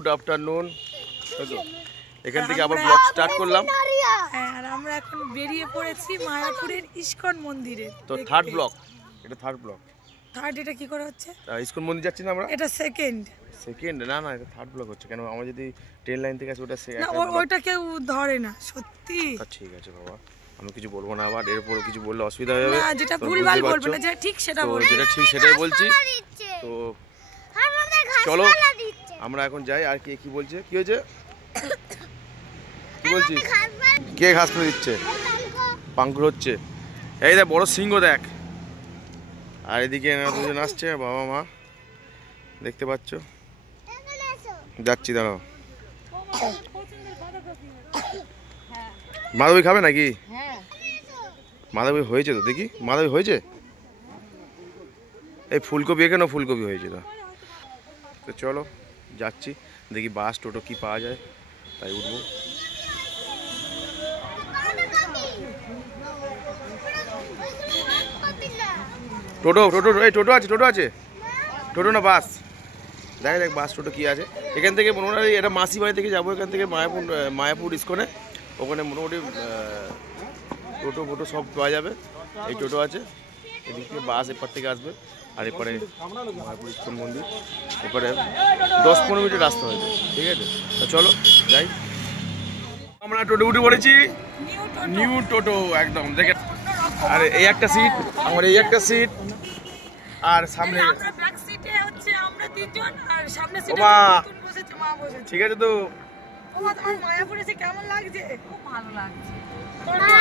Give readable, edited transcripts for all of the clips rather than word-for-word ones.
Good afternoon. এখান থেকে আবার ব্লগ স্টার্ট করলাম। আর আমরা এখন বেরিয়ে পড়েছি মায়াপুরের ইস্কন মন্দিরে। তো থার্ড ব্লগ, এটা থার্ড ব্লগ। থার্ড এটা কি করে হচ্ছে? ইস্কন মন্দির যাচ্ছি না আমরা? এটা সেকেন্ড। সেকেন্ড না না, এটা থার্ড ব্লগ হচ্ছে। কেন আমরা যদি ট্রেন লাইন থেকে আসি ওটা না, ওইটা কেউ ধরে না সত্যি। ঠিক আছে বাবা, আমি কিছু বলবো না, আবার এরপর কিছু বললে অসুবিধা হয়ে যাবে। না, যেটা ভুলভাল বলবো না, যেটা ঠিক সেটা বলবো। যেটা ঠিক সেটাই বলছি। তো চলো আমরা এখন যাই। আর কি বলছে, কি হয়েছে, কি বলছিস? কে ঘাস ফেলে দিচ্ছে? পাঙ্কুর হচ্ছে। এই দেখ বড় সিংহ দেখ। আর এদিকে দুজন আসছে, বাবা মা দেখতে পাচ্ছ। যাচ্ছি, দাঁড়াও। মাধবী খাবে নাকি? মাধবী হয়েছে তো, দেখি মাধবী হয়েছে। এই ফুলকপি, এখানেও ফুলকপি হয়েছে। তো চলো যাচ্ছি, দেখি বাস টোটো কি পাওয়া যায়, তাই উঠবো। টোটো টোটো এই টোটো আছে, টোটো আছে, টোটো না বাস, দেখা যাক বাস টোটো কি আছে। এখান থেকে মোটামুটি এটা মাসি বাড়ি থেকে যাবো, এখান থেকে মায়াপুর ইস্কনে। ওখানে মোটামুটি টোটো ফোটো সব পাওয়া যাবে। এই টোটো আছে, এদিক থেকে বাস এপার থেকে আসবে। আর এরপরে মায়াপুর ইস্কন মন্দির, এরপরে 10-15 মিনিটের রাস্তা হয়েছে। ঠিক আছে, তো চলো যাই। আমরা টোটো উঠে পড়েছি, নিউ টোটো একদম দেখে। আর এই একটা সিট, আমার এই একটা সিট, আর সামনে ঠিক আছে। তো মায়াপুর এসে কেমন লাগছে? খুব ভালো লাগছে।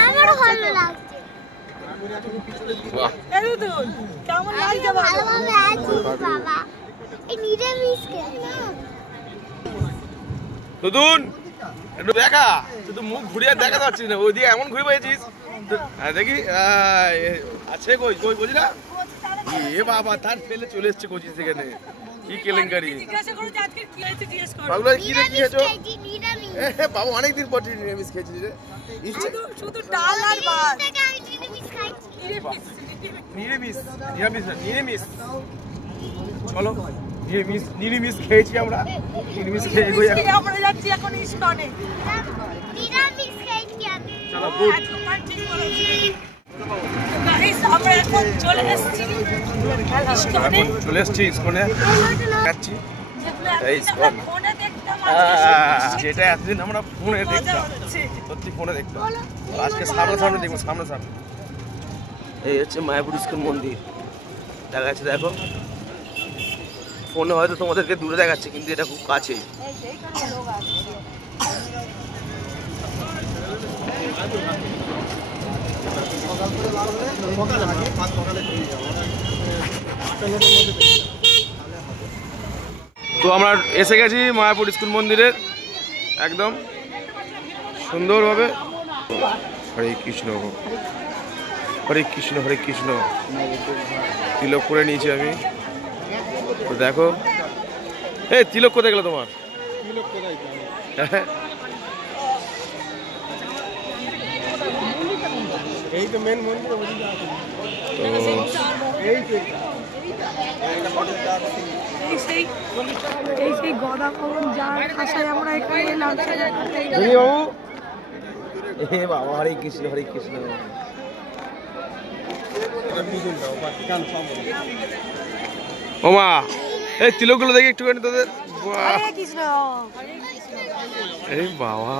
আমারও ভালো লাগছে। বাহ, কেমন লাগছে? ভালোভাবে আছি বাবা। এই নিরামিষ খেয়ে দুদুন একটু দেখা, তুই তো মুখ ঘুরিয়ে দেখা যাচ্ছিস না, ওইদিকে এমন ঘুরে পেয়েছিস। দেখি আছে কই কই বুঝি না। এ বাবা, তার ফেলে চলে এসছে কোচিং সেখানে। কি কেলেঙ্কারি বাবুলা, কি রে, কি হয়েছো? বাবু অনেকদিন পর নিরামিষ খেয়েছিস রে। শুধু ডাল আর ভাত। নিরামিষ নিরামিষ না, নিরামিষ। চলো নিরামিষ খেয়েছি আমরা, নিরামিষ খেয়ে আমরা যাচ্ছি এখন ইস্কনে। নিরামিষ খেয়েছি আমি। চলো গুড। আমরা এখন চলে এসেছি ইস্কনে যাচ্ছি। এই ইস্কন যেটা এতদিন আমরা ফোনে দেখতাম, সত্যি ফোনে দেখতাম, আজকে সামনে দেখবো, সামনে। এই হচ্ছে মায়াপুর ইস্কন মন্দির, দেখা যাচ্ছে। দেখো ফোনে হয়তো তোমাদেরকে দূরে দেখাচ্ছে, কিন্তু এটা খুব কাছেই। তো আমরা এসে গেছি মায়াপুর ইস্কন মন্দিরের একদম সুন্দরভাবে। হরে কৃষ্ণ হরে কৃষ্ণ হরে কৃষ্ণ। তিলক করে নিয়েছি আমি। তো দেখো, এই তিলক কোথায় গেল তোমার? এই তো মেন মন্দির। এই সেই গদা ভবন, যার আশায় আমরা এখানে এলাম। বাবা হরে কৃষ্ণ হরে কৃষ্ণ। ওমা, এই তিলকগুলো দেখি একটুখানি তোদের। এই বাবা,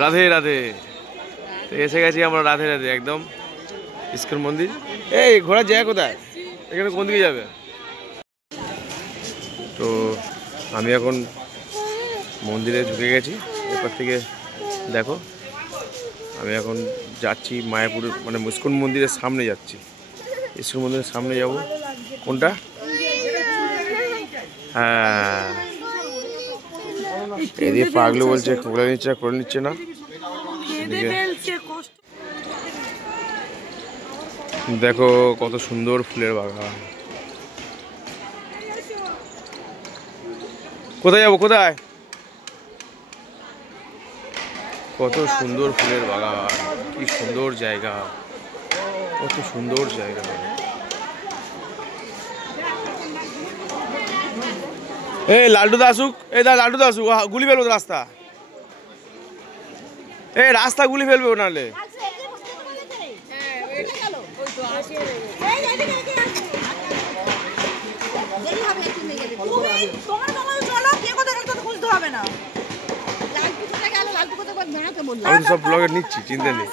রাধে রাধে। এসে গেছি আমরা রাধে রাধে একদম ইস্কন মন্দির। এই ঘোড়ার জায়গা কোথায়? এখানে কোন দিকে যাবে? তো আমি এখন মন্দিরে ঢুকে গেছি। এরপর থেকে দেখো আমি এখন যাচ্ছি মায়াপুর, মানে ইস্কন মন্দিরের সামনে যাচ্ছি। ইস্কন মন্দিরের সামনে যাব। কোনটা? হ্যাঁ, এদিকে পাগলু বলছে করে নিচ্ছে না। দেখো কত সুন্দর ফুলের বাগান। কোথায় যাবো, কোথায়? কত সুন্দর ফুলের বাগান, কি সুন্দর জায়গা, কত সুন্দর জায়গা। এই লাল্টু দা আসুক, এই দা লাল্টু দা আসুক, গুলি ফেলবো তো রাস্তা, এই রাস্তা গুলি ফেলবে ও নাহলে। আমি সব ব্লগে নিচ্ছি, চিন্তা নেই।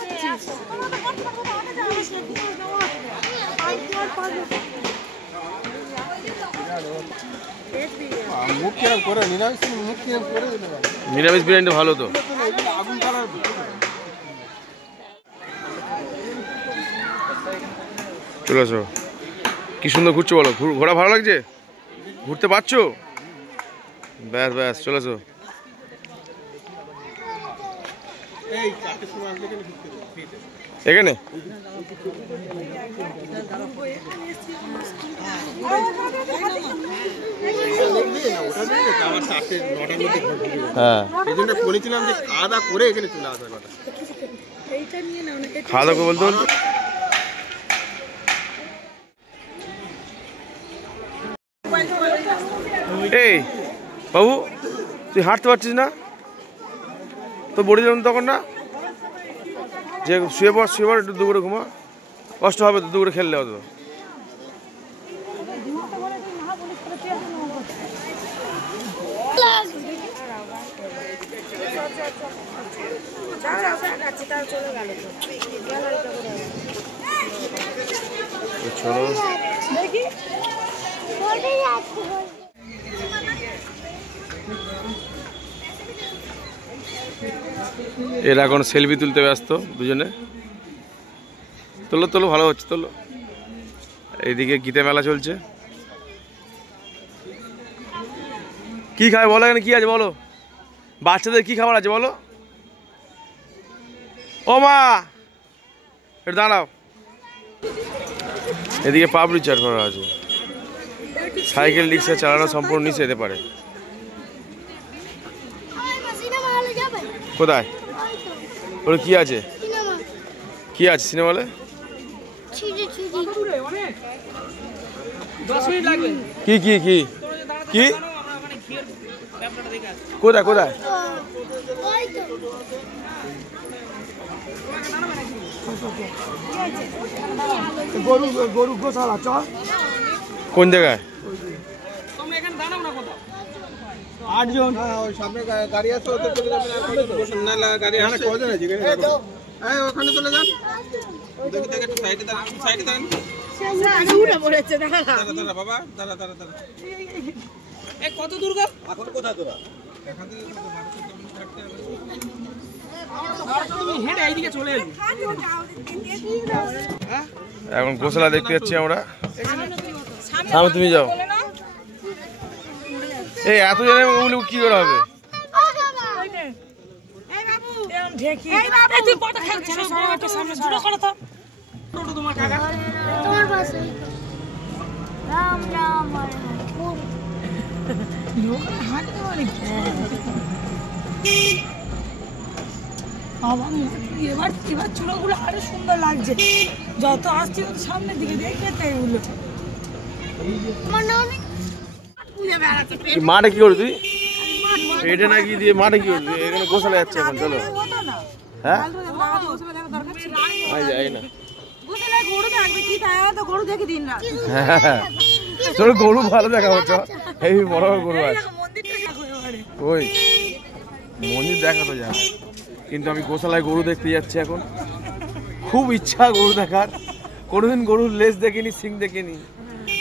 নিরামিষ বিরিয়ানিটা ভালো তো। চলে আসো। কি সুন্দর ঘুরছো বলো, ঘোরা ভালো লাগছে, ঘুরতে পারছো? ব্যাস ব্যাস, চলে আসো। এখানে হ্যাঁ, বলেছিলাম যে খাওয়া দাওয়া করে এখানে চলে আসবে। খাওয়া দাওয়া বলতে বলতে এই বাবু, তুই হাঁটতে পারছিস না তো? বড়ি যখন তখন না, যে শুয়ে পড় একটু দুপুরে ঘুমা, কষ্ট হবে তো দুপুরে খেললে হতো। এরা এখন সেলফি তুলতে ব্যস্ত দুজনে। তোলো তোলো, ভালো হচ্ছে, তোলো। এইদিকে গীতা মেলা চলছে। কি খাবে বলো, এখানে কি আছে বলো? বাচ্চাদের কি খাবার আছে বলো? ও মা, একটু দাঁড়াও। এদিকে পাপড়ি চাট করা আছে। সাইকেল রিক্সা চালানো সম্পূর্ণ নিষেধ পারে। কোথায় ওর কি আছে? কি আছে সিনেমা হলে? কি কি কি কি কোথায় কোথায়? গরু গোশালা চল। কোন জায়গায়? আটজন সামনে গাড়ি আছে, গাড়ি কজন আছে? ওখানে চলে যান। বাবা দাঁড়া দাঁড়া দাঁড়া, কত দূর গো? এখন কোথায় তোরা? এখন গোশালা দেখতে যাচ্ছি আমরা। সামনে তুমি যাও। এই এত জনে কি করে হবে? এবার এবার চূড়াগুলো আরো সুন্দর লাগছে, যত আসছে সামনের দিকে দেখবে তো এগুলো। মাঠে কি করবি তুই? এটা নাকি দিয়ে মাঠে কি করবি? এখানে গোশালা যাচ্ছে এখন, চলো। হ্যাঁ যাই না, তোর গরু ভালো দেখা হচ্ছে, এই বড় গরু আছে। ওই মন্দির দেখা তো যাবে, কিন্তু আমি গোশালায় গরু দেখতে যাচ্ছি এখন। খুব ইচ্ছা গরু দেখার, কোনোদিন গরুর লেজ দেখিনি, সিং দেখিনি,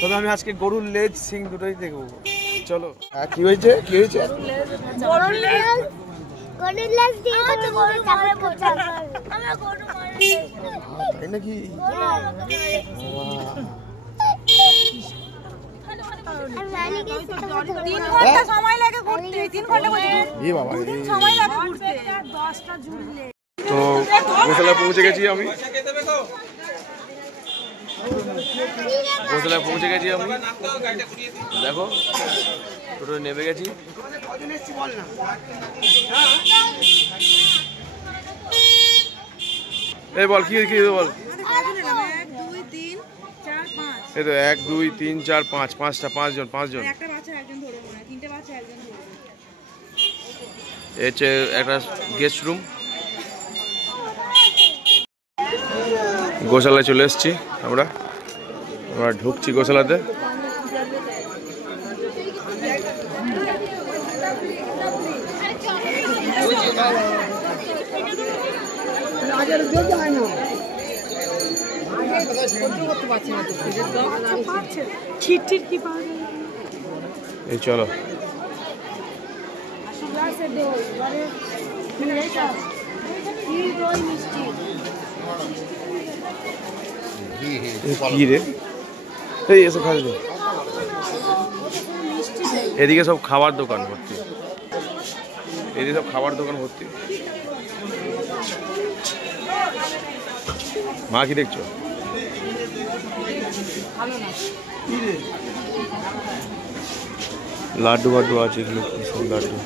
তবে আমি আজকে গরুর লেজ সিং দুটোই দেখবো। চলো। কি হয়েছে? কি হয়েছে? নাকি তো গোশালায় পৌঁছে গেছি আমি। গোশালায় পৌঁছে গেছি আমি, দেখো টোটো নেমে গেছি। এই বল কি কি বল? এই তো 1 2 3 4 5, পাঁচজন। হচ্ছে একটা গেস্ট রুম। গোশালায় চলে এসেছি আমরা ঢুকছি গোশালাতে। এই চলো কি রে, এই এসব খাবি? এদিকে সব খাবার দোকান ভর্তি, এদিকে সব খাবার দোকান ভর্তি। মা কি দেখছো? লাড্ডু বাড্ডু আছে, এগুলো কি সব লাড্ডু?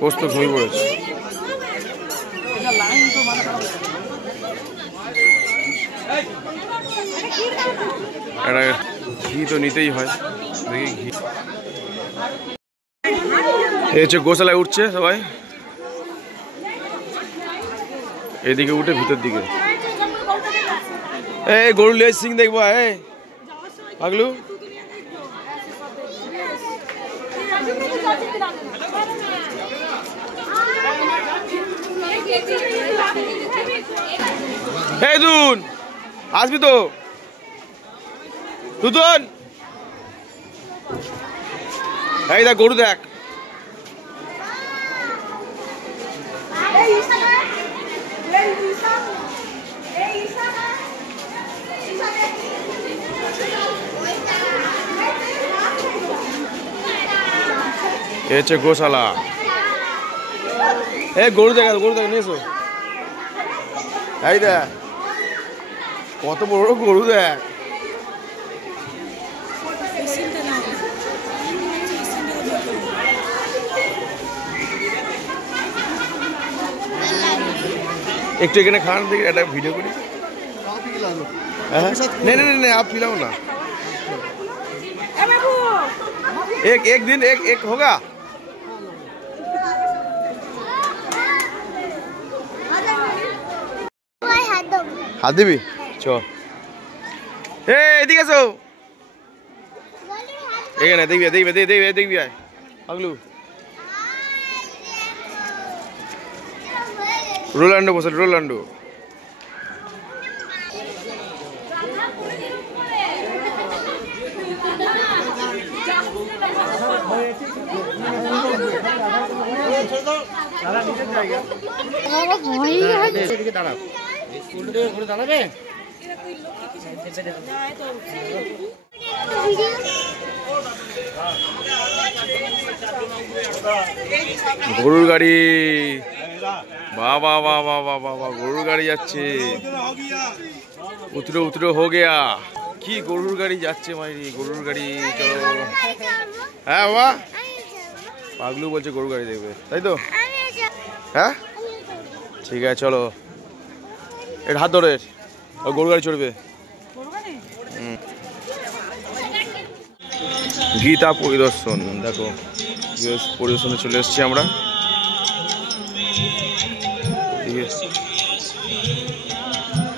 পোস্ত ঘুমিয়ে পড়েছে। একটা ঘি তো নিতেই হয়, দেখি ঘি। এই হচ্ছে গোশালায় উঠছে সবাই, এদিকে উঠে ভিতর দিকে। এই গরু লেজ সিং দেখবো, এই পাগলু। এই দুন আসবি তো, দুদন এই দেখ গরু দেখ। এ হচ্ছে গোশালা। এ গরু দেখা, গরু দেখা নিয়ে এসো। এই দেখ কত বড় গরু দেখ। একটু এখানে খান, দেখি একটা ভিডিও করি। नहीं आप पिलाओ ना, एक दिन एक होगा। हाथ दिबी चो, एदिके आसो, एखाने देखबी देखबी देखबी देखबी आय पागलू। रोलांडो बसल, रोलांडो। গরুর গাড়ি, বাবা বাবা বাবা বাবা, গরুর গাড়ি যাচ্ছে। উতরে উতরে হো গেয়া। কি গরুর গাড়ি যাচ্ছে মাইরি, গরুর গাড়ি। চলো। হ্যাঁ বাবা, পাগলু বলছে গরুর গাড়ি দেখবে, তাই তো? হ্যাঁ ঠিক আছে চলো, এর হাত ধরে গরুর গাড়ি চড়বে। গীতা পরিদর্শন, দেখো পরিদর্শনে চলে এসেছি আমরা।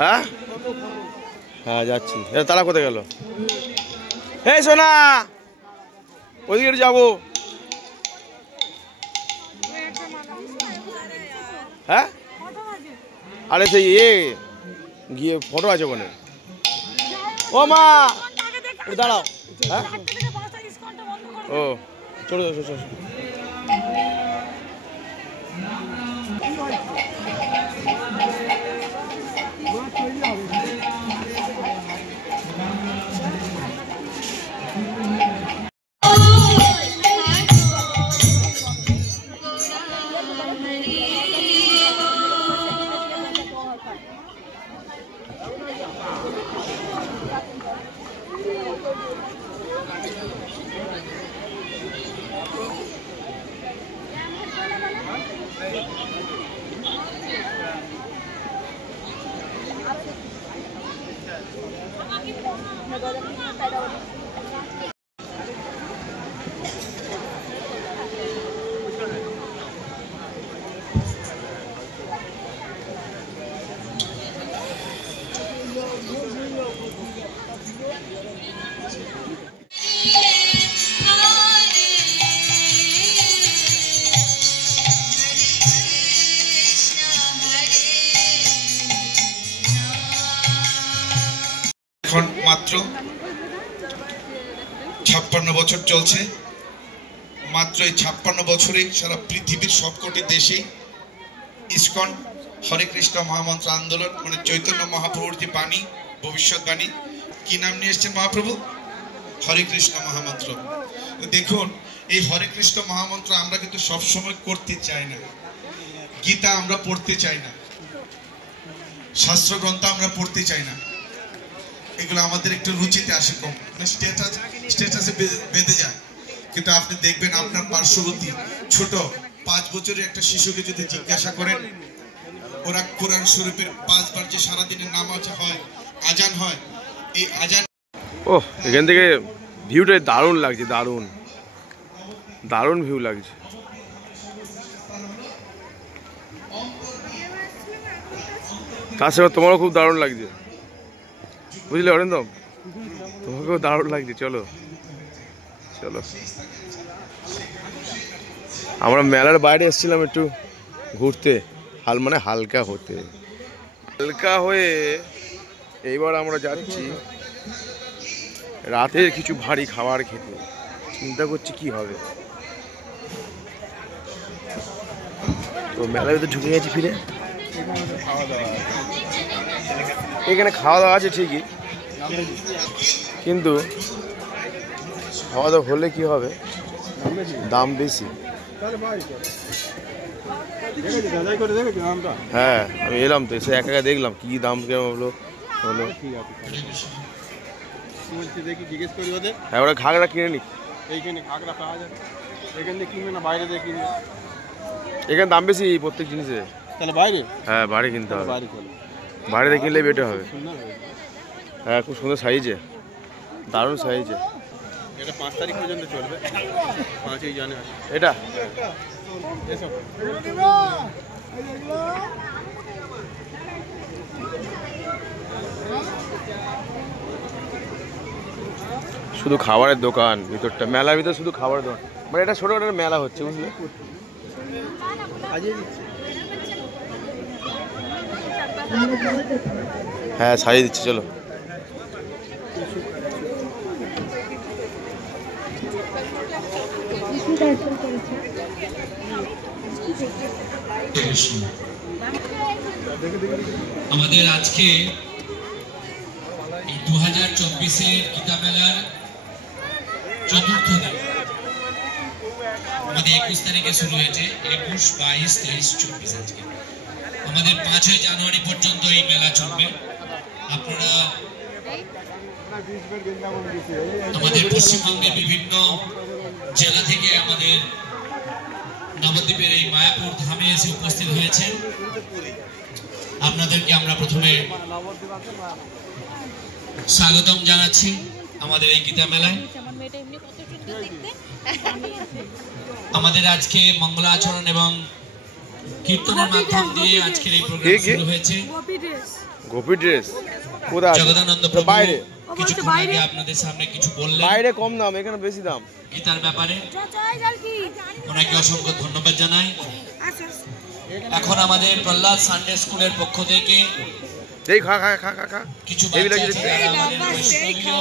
হ্যাঁ হ্যাঁ যাচ্ছি। তারা কোথায় গেল? এই সোনা, ওইদিকে যাবো। হ্যাঁ আরে সেই গিয়ে ফটো আছে ওখানে। ও মা দাঁড়াও। হ্যাঁ ও চলো চলো চলো। 56 বছর চলছে। মাত্র এই 56 বছরে সারা পৃথিবীর সবকটি দেশে ইসকন হরে কৃষ্ণ মহামন্ত্র আন্দোলন মানে চৈতন্য মহাপ্রভুর যে বাণী, ভবিষ্যৎবাণী, কি নাম নিয়ে এসছেন মহাপ্রভু? হরে কৃষ্ণ মহামন্ত্র। দেখুন, এই হরে কৃষ্ণ মহামন্ত্র আমরা কিন্তু সবসময় করতে চাই না। গীতা আমরা পড়তে চাই না, শাস্ত্র গ্রন্থ আমরা পড়তে চাই না, এগুলো আমাদের একটু রুচিতে আসে কম, স্ট্যাটাসে বেঁধে যায়। কিন্তু আপনি দেখবেন আপনার পার্শ্ববর্তী ছোট 5 বছরের একটা শিশুকে যদি জিজ্ঞাসা করেন, ওরা কোরআন শরীফের 5 বার যে সারাদিনের নামাজ হয়, আজান হয়, এই আজান এখান থেকে ভিউটা দারুণ লাগছে, দারুণ দারুণ ভিউ লাগছে। তার সঙ্গে তোমারও খুব দারুণ লাগছে, বুঝলে অরিন্দম? তোমাকেও দারুণ লাগছে। চলো চলো, আমরা মেলার বাইরে এসেছিলাম একটু ঘুরতে, হালকা হতে, হালকা হয়ে এইবার আমরা যাচ্ছি রাতের কিছু ভারী খাবার খেতে। চিন্তা করছি কি হবে। তো মেলার ভিতরে ঢুকে গেছি ফিরে। এখানে খাওয়া দাওয়া আছে ঠিকই, কিন্তু খাওয়া দাওয়া হলে কি হবে, দাম বেশি। হ্যাঁ, আমি এলাম তো, এসে একা দেখলাম কি দাম কেমন হলো। হ্যাঁ, ওরা ঘাগরা কিনে নি, এখানে দাম বেশি প্রত্যেক জিনিসে। হ্যাঁ, বাইরে কিনতে হবে, বাইরে কিনলে বেটার হবে। হ্যাঁ, খুব সুন্দর সাইজে, দারুণ সাইজে। এটা 5 তারিখ পর্যন্ত চলবে, 5ই জানুয়ারি এটা। শুধু খাবারের দোকান ভিতরটা, মেলার ভিতর শুধু খাবারের দোকান, মানে এটা ছোট একটা মেলা হচ্ছে, বুঝলে? হ্যাঁ, সাজিয়ে দিচ্ছি, চলো। আমাদের আজকে এই 2024-এর গীতা মেলার চতুর্থ দিন। আমাদের 21 তারিখে শুরু হয়েছে, 21, 22, 23, 24 আজকে। আমাদের 5ই জানুয়ারি পর্যন্ত এই মেলা চলবে। আপনারা আমাদের পশ্চিমবঙ্গের বিভিন্ন জেলা থেকে আমাদের নবদ্বীপের এই মায়াপুর ধামে এসে উপস্থিত হয়েছেন। আপনাদেরকে আমরা প্রথমে স্বাগতম জানাচ্ছি আমাদের এই গীতা মেলায়। আমাদের আজকে মঙ্গলাচরণ এবং কীর্তনের মাধ্যম দিয়ে আজকের এই প্রোগ্রাম শুরু হয়েছে। গোপী ড্রেস কোথায়? জগদানন্দ প্রভু বাইরে কিছুক্ষণ আগে আপনাদের সামনে কিছু বললেন, বাইরে কম দাম, এখানে বেশি দাম গীতার ব্যাপারে। ওনাকে অসংখ্য ধন্যবাদ জানাই। এখন আমাদের প্রহ্লাদ সানডে স্কুলের পক্ষ থেকে এই খা খা খা খা খা কিছু বাচ্চা আছে যারা আমাদের বৈষ্ণবীয়,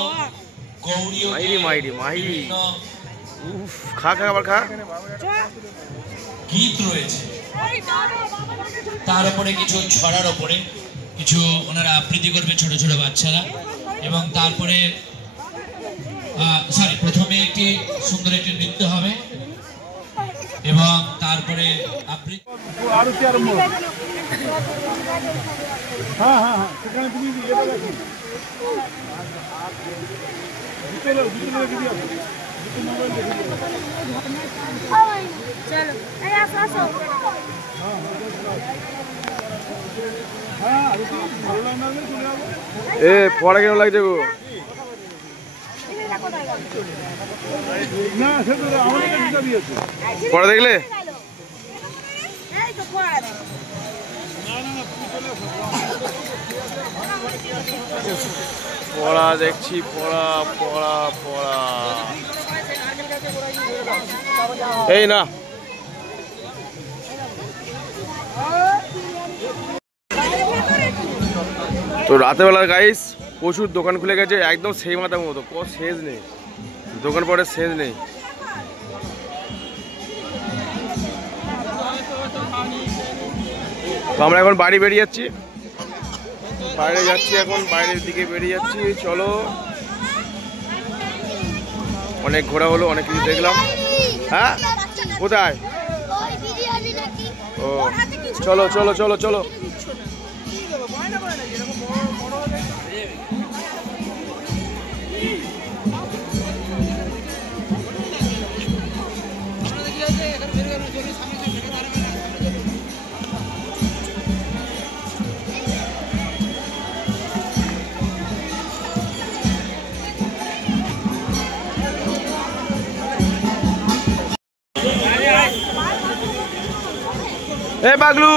গৌড়ীয়, মাইরি উফ, খা খা আবার খা। গীত রয়েছে, তার উপরে কিছু ছড়ার উপরে কিছু ওনারা আবৃত্তি করবে ছোট ছোট বাচ্চারা। এবং তারপরে প্রথমে একটি সুন্দর একটি নৃত্য হবে এবং তারপরে আবৃত্তি। এ পড়া কেন লাগছে গো? পড়া দেখলে পড়া দেখছি, পড়া পড়া পড়া। এই না, তো রাতেবেলার গাইস প্রচুর দোকান খুলে গেছে, একদম সেই মাথার মতো, কোনো শেষ নেই। দোকান পড়ার শেষ নেই। তো আমরা এখন বাড়ি বেরিয়ে যাচ্ছি, বাইরে যাচ্ছি, এখন বাইরের দিকে বেরিয়ে যাচ্ছি। চলো, অনেক ঘোরা হলো, অনেক কিছু দেখলাম। হ্যাঁ, কোথায়? ওই বিরিয়ানি নাকি ও চলো চলো চলো চলো। এ পাগলু,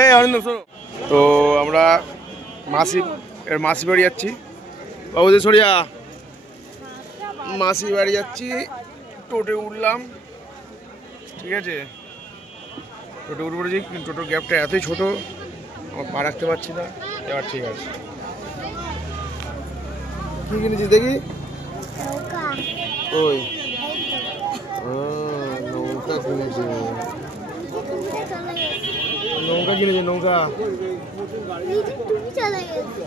এই অরিন্দম শোনো। তো আমরা মাসি বাড়ি যাচ্ছি। বাবুদের সরিয়া, মাসি বাড়ি যাচ্ছি। টোটো উঠলাম, ঠিক আছে, টোটো উঠে পড়েছি, কিন্তু টোটোর গ্যাপটা এতই ছোট আমার পা রাখতে পারছি না। এবার ঠিক আছে, কি কিনেছি দেখি। নৌকা ওই নৌকা কিনেছে, নৌকা কিনেছে, নৌকা। তুমি চলে গেছে।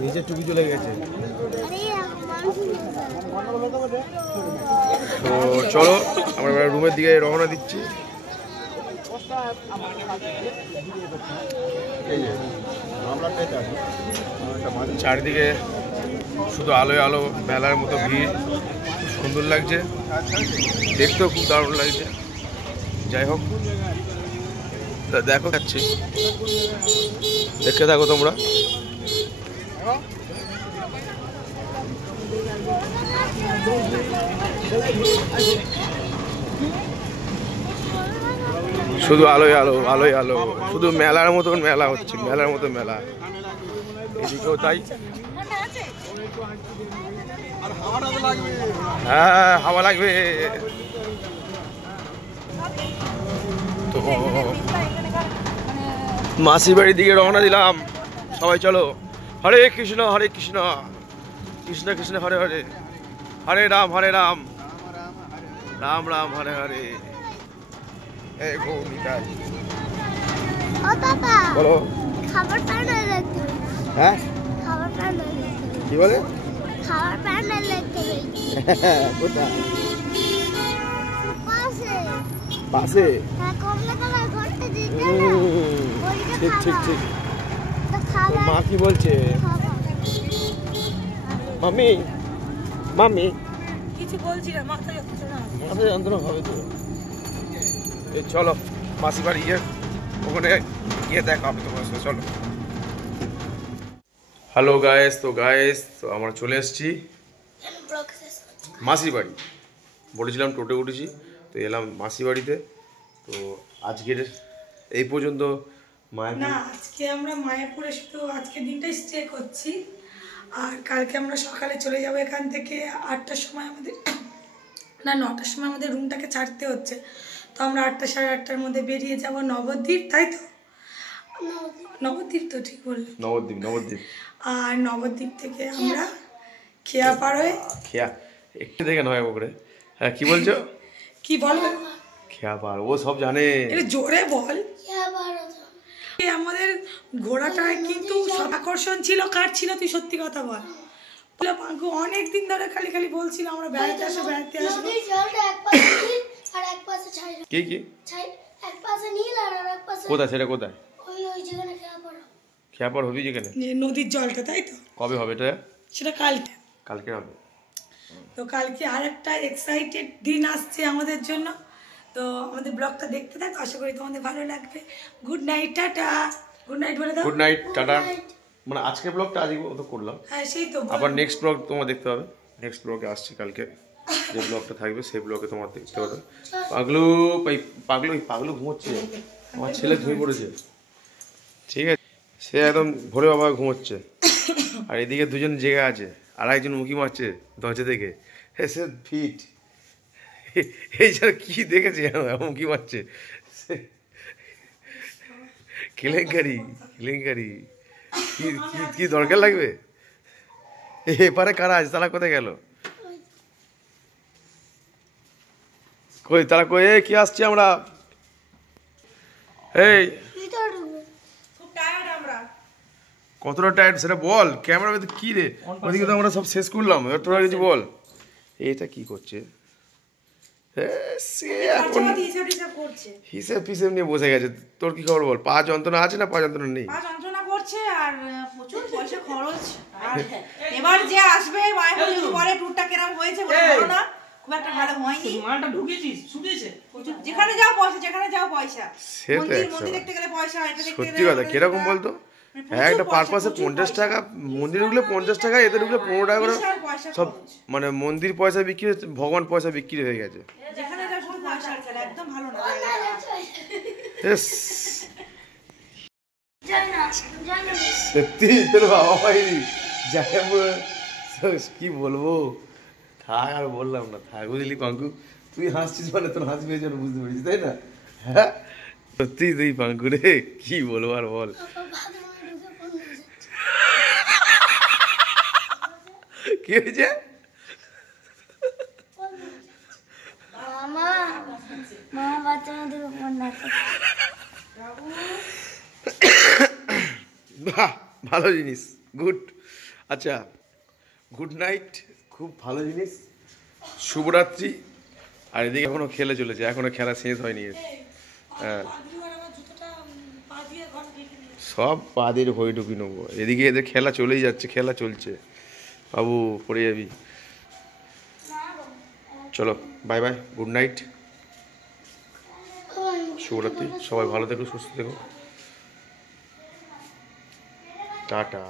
নিচে টুপি চলে গেছে। আরে মানুষ তো চলো, আমরা এবার রুমের দিকে রওনা দিচ্ছি। চারিদিকে শুধু আলোয় আলো, মেলার মতো ভিড়, খুব সুন্দর লাগছে, দেখতেও খুব দারুণ লাগছে। যাই হোক, দেখো, যাচ্ছি, দেখতে থাকো তোমরা। শুধু আলোয় আলো, আলোয় আলো, শুধু মেলার মতন মেলা হচ্ছে, মেলার মতো মেলা। এদিকেও তাই। হ্যাঁ, হাওয়া লাগবে। তো মাসির বাড়ির দিকে রওনা দিলাম। সবাই চলো। হরে কৃষ্ণ হরে কৃষ্ণ, কৃষ্ণ কৃষ্ণ হরে হরে, হরে রাম রাম রাম হরে হরে। এই গৌরীকাজ ও বাবা, বলো। খাবার প্যান্ডেল দেখতে পেয়েছি। হ্যাঁ, খাবার প্যান্ডেল দেখতে পেয়েছি। কি বলে? খাবার প্যান্ডেল দেখতে পেয়েছি। কোথায়? পাশে। পাশে? হ্যাঁ, কমলা কালার ঘরটা দিতে না। ওইটা ঠিক ঠিক খাবার। ঠিক। তো তোর খাবার মা কি বলছে? খাবার। মাম্মি, মাম্মি, কিছু বলছি না, মাথা যন্ত্রণা। মাথায় যন্ত্রণা হবে তো। এই চলো, মাসি বাড়ি গিয়ে ওখানে গিয়ে দেখা হবে তোমার সাথে। চলো। হ্যালো গায়েস, তো আমরা চলে এসেছি মাসির বাড়ি। বলেছিলাম টোটো উঠেছি, তো এলাম মাসি বাড়িতে। তো আজকের এই পর্যন্ত মায়ের না, আজকে আমরা মায়াপুরে শুধু আজকে দিনটাই স্টে করছি। আর কালকে আমরা সকালে চলে যাব এখান থেকে 8টার সময় আমাদের, না 9টার সময় আমাদের রুমটাকে ছাড়তে হচ্ছে। তো আমরা 8টা সাড়ে 8টার মধ্যে বেরিয়ে যাব নবদ্বীপ, তাই তো? নবদ্বীপ তো ঠিক বললাম। নবদ্বীপ। আর নবদ্বীপ থেকে আমরা খেয়াপাড় হয়ে, খেয়া একটু দেখে নয় ওপরে। হ্যাঁ, কি বলছো? কি বলবো, খেয়াপাড়, ও সব জানে। এটা জোরে বল। খাবার হতো। আমাদের ঘোড়াটায় কিন্তু সব আকর্ষণ ছিল, কার ছিল তুই সত্যি কথা বল। পাঙ্কু অনেকদিন ধরে খালি খালি বলছিল আমরা বেড়াতে আসবো, বেড়াতে আসবো। নদীর জলটা এক পাশে নীল আর এক পাশে ছাই। কি কি? ছাই এক পাশে নীল আর এক পাশে কোথায় সেটা? কোথায়? ওই যেখানে খাবার। খেয়াপাড় হবি যেখানে? যে নদীর জলটা, তাই তো? কবে হবে এটা? সেটা কালকে। কালকে হবে। তো কালকে আর একটা এক্সাইটেড দিন আসছে আমাদের জন্য। তো আমাদের ব্লগটা দেখতে থাকো, আশা করি তোমাদের ভালো লাগবে। Good night, tata. Good night বলে দাও। Good night, tata. মানে আজকের ব্লগটা আজকে তো করলাম, হ্যাঁ সেই তো। আবার নেক্সট ব্লগ তোমার দেখতে হবে। নেক্সট ব্লগে আসছে কালকে, যে ব্লগটা থাকবে সেই ব্লগে তোমার দেখতে হবে। পাগলু ঘুমোচ্ছে, আমার ছেলে ঘুমিয়ে পড়েছে, ঠিক আছে? সে একদম ভোরে বাবা ঘুমোচ্ছে, আর এদিকে দুজন জেগে আছে, আর একজন উঁকি মারছে দরজা থেকে। সে ফিট, এই যেন কি দেখেছে এমন কি মারছে কেলেঙ্কারি কেলেঙ্কারি কি কি কি দরকার লাগবে এপারে কারা আছে তারা কোথায় গেল কই তারা কই এ কি আসছে আমরা এই কতটা টাইট সেটা বল ক্যামেরা মধ্যে কি রে ওদিকে তো আমরা সব শেষ করলাম এবার তোরা কিছু বল এটা কি করছে সে এখন হিসেব ফিসেব নিয়ে বসে গেছে তোর কি খবর বল পা যন্ত্রণা আছে না পা যন্ত্রণা নেই পা যন্ত্রণা করছে আর প্রচুর পয়সা খরচ আর এবার যে আসবে মায়ের যদি বলে ট্যুরটা কেরম হয়েছে বলে বলো না খুব একটা ভালো হয়নি মালটা ঢুকিয়েছিস শুকিয়েছে যেখানে যাও পয়সা সে তো মন্দির দেখতে গেলে পয়সা এটা দেখতে সত্যি কথা কিরকম বলতো হ্যাঁ একটা পারপাসে 50 টাকা মন্দিরে ঢুকলে 50 টাকা এতে ঢুকলে 15 টাকা করে সব মানে মন্দির পয়সা বিক্রি হচ্ছে ভগবান পয়সা বিক্রি হয়ে গেছে যেখানে যাও শুধু পয়সার খেলা একদম ভালো না এস সত্যি তোর বাবা পাইনি যাই কি বলবো থাক আর বললাম না থাক বুঝলি পাঙ্কু তুই হাসছিস মানে তোর হাসি পেয়েছে বুঝতে পেরেছিস তাই না হ্যাঁ সত্যি তুই পাঙ্কু রে কি বলবো আর বল কি হয়েছে মামা মামা বাচ্চা মেয়েদের উপর না বাহ ভালো জিনিস গুড আচ্ছা গুড নাইট খুব ভালো জিনিস শুভরাত্রি আর এদিকে এখনো খেলে চলেছে এখনো খেলা শেষ হয়নি হ্যাঁ সব পা দিয়ে হয়ে ঢুকি নেবো এদিকে এদের খেলা চলেই যাচ্ছে খেলা চলছে বাবু পড়ে যাবি চলো বাই বাই গুড নাইট শুভরাত্রি সবাই ভালো থেকো সুস্থ থেকো টাটা